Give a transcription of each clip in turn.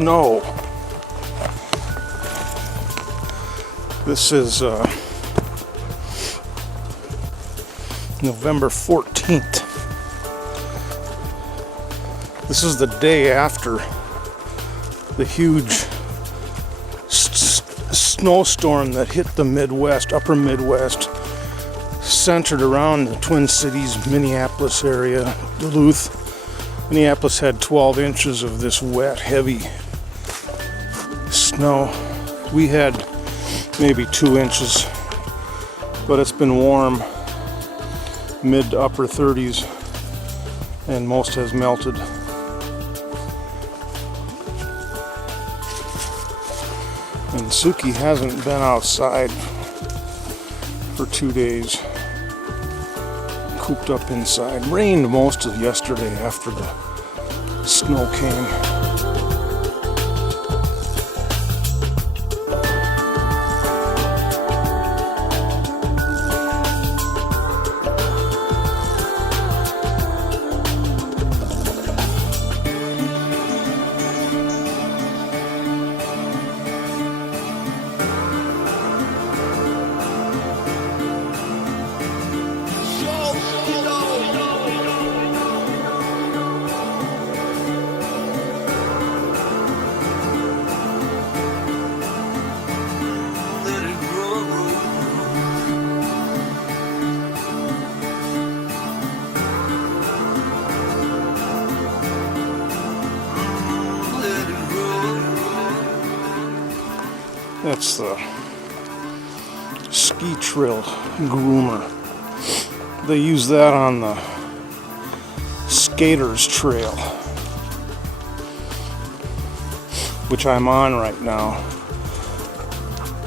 snow. This is November 14th. This is the day after the huge snowstorm that hit the Midwest, upper Midwest, centered around the Twin Cities, Minneapolis area, Duluth. Minneapolis had 12 inches of this wet, heavy snow. We had maybe 2 inches, but it's been warm, mid to upper 30s, and most has melted. And Suki hasn't been outside for 2 days, cooped up inside. Rained most of yesterday after the snow came. That's the ski trail groomer. They use that on the skaters trail, which I'm on right now.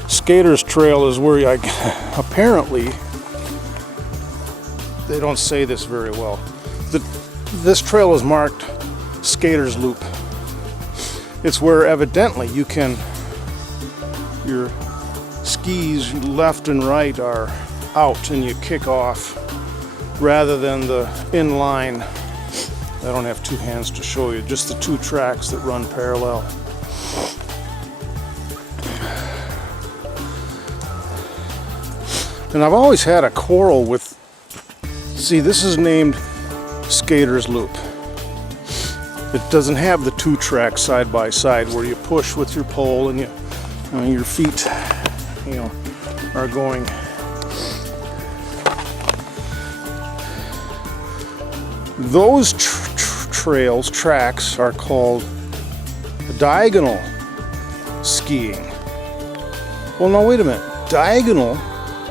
Skaters trail is where apparently, they don't say this very well. This trail is marked skaters loop. It's where evidently you can, your skis left and right are out and you kick off rather than the inline. I don't have two hands to show you, just the two tracks that run parallel. And I've always had a quarrel with, see, this is named Skaters Loop. It doesn't have the two tracks side by side where you push with your pole and your feet, are going. Those tracks are called diagonal skiing. Well, no, wait a minute. Diagonal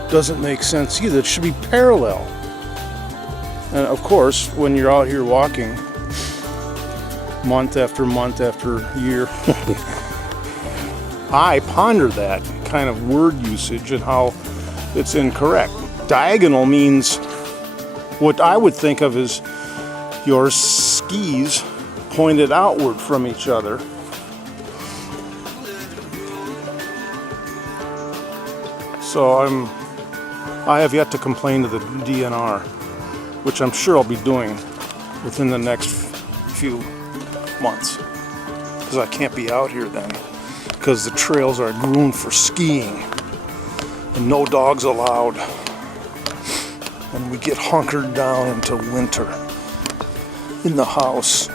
doesn't make sense either. It should be parallel. And of course, when you're out here walking month after month after year, I ponder that kind of word usage and how it's incorrect. Diagonal means what I would think of as your skis pointed outward from each other. So I have yet to complain to the DNR, which I'm sure I'll be doing within the next few months, because I can't be out here then, because the trails are groomed for skiing and no dogs allowed, and we get hunkered down into winter in the house,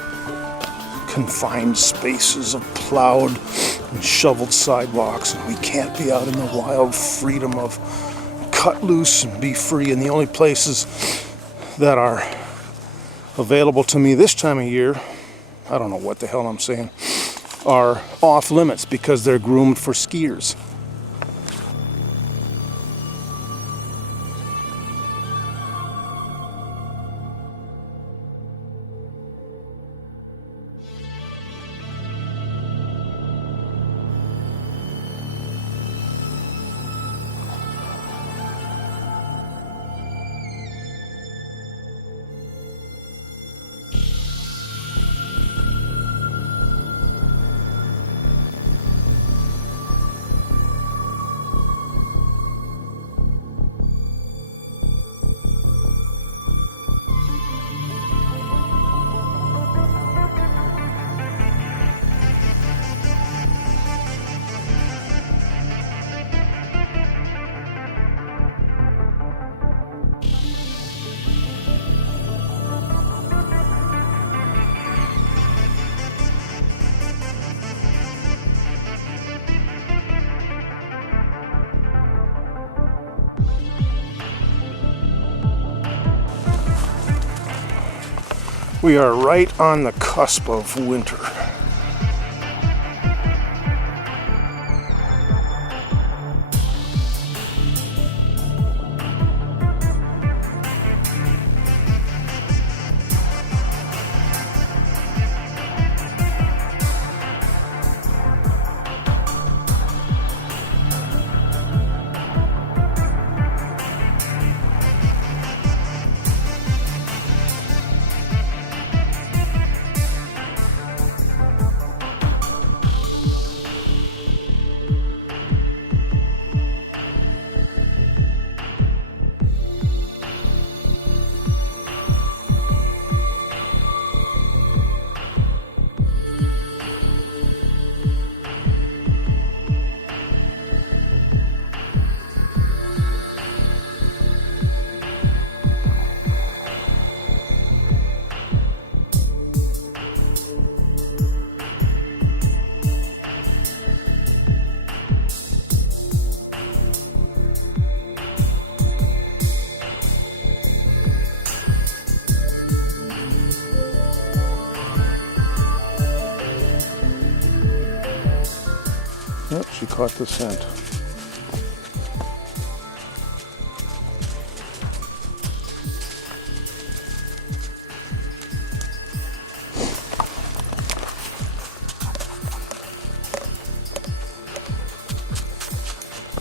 confined spaces of plowed and shoveled sidewalks, and we can't be out in the wild freedom of cut loose and be free. And the only places that are available to me this time of year, I don't know what the hell I'm saying, are off limits because they're groomed for skiers. We are right on the cusp of winter. Yep, she caught the scent.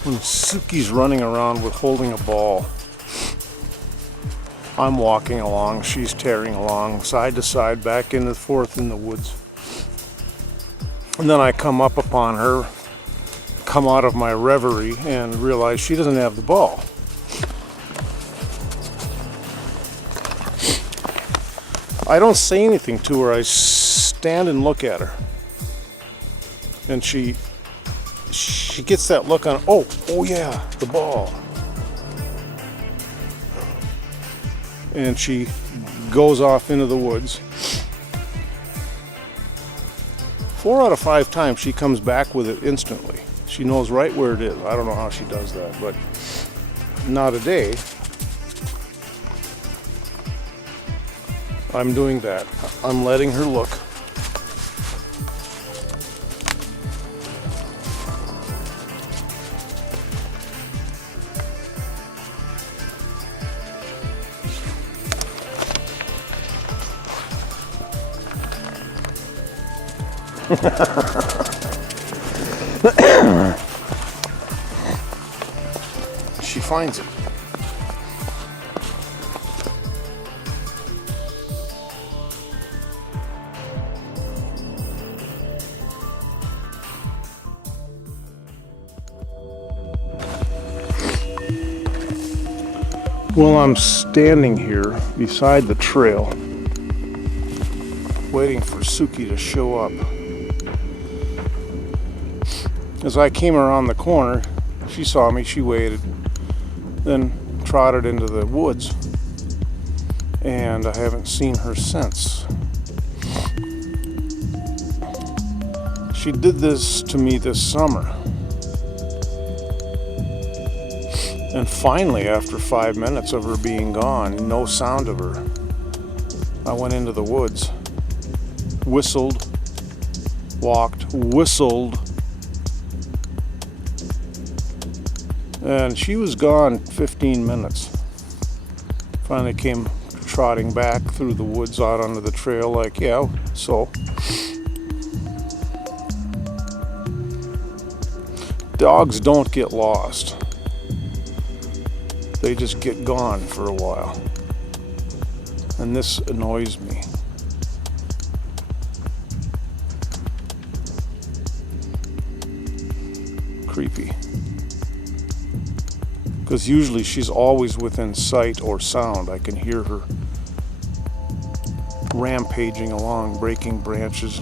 When Suki's running around with holding a ball, I'm walking along, she's tearing along, side to side, back and forth in the woods. And then I come up upon her, come out of my reverie, and realize she doesn't have the ball. I don't say anything to her, I stand and look at her. And she gets that look on, oh yeah, the ball. And she goes off into the woods. 4 out of 5 times she comes back with it instantly. She knows right where it is. I don't know how she does that, but not a day. I'm doing that. I'm letting her look. She finds it. Well, I'm standing here beside the trail, waiting for Suki to show up. As I came around the corner, she saw me, she waited, then trotted into the woods. And I haven't seen her since. She did this to me this summer. And finally, after 5 minutes of her being gone, no sound of her, I went into the woods, whistled, walked, whistled, and she was gone 15 minutes. Finally came trotting back through the woods out onto the trail like, yeah, so. Dogs don't get lost. They just get gone for a while. And this annoys me. Creepy. Because usually she's always within sight or sound. I can hear her rampaging along, breaking branches.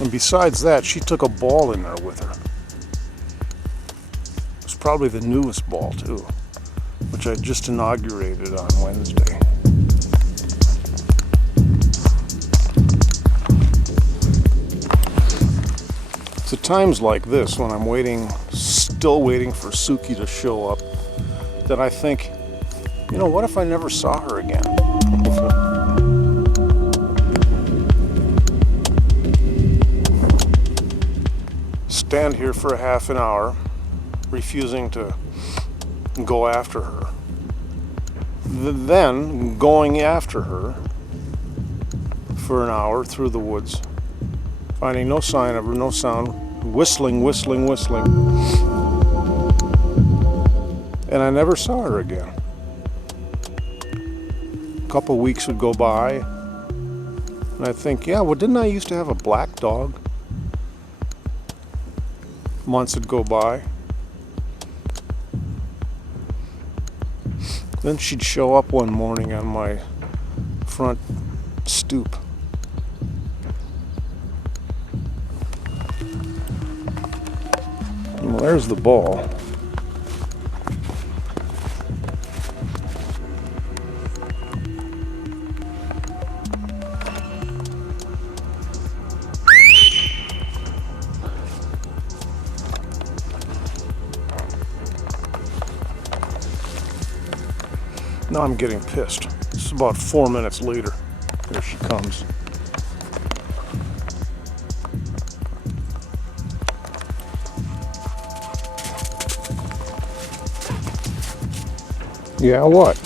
And besides that, she took a ball in there with her. It's probably the newest ball too, which I just inaugurated on Wednesday. at times like this, when I'm still waiting for Suki to show up, that I think, you know, what if I never saw her again? Stand here for a half an hour, refusing to go after her. Then going after her for an hour through the woods, finding no sign of her, no sound, whistling. And I never saw her again. A couple weeks would go by, and I think, yeah, well, didn't I used to have a black dog? Months would go by. Then she'd show up one morning on my front stoop. Well, there's the ball. Now I'm getting pissed. It's about 4 minutes later. There she comes. Yeah, what?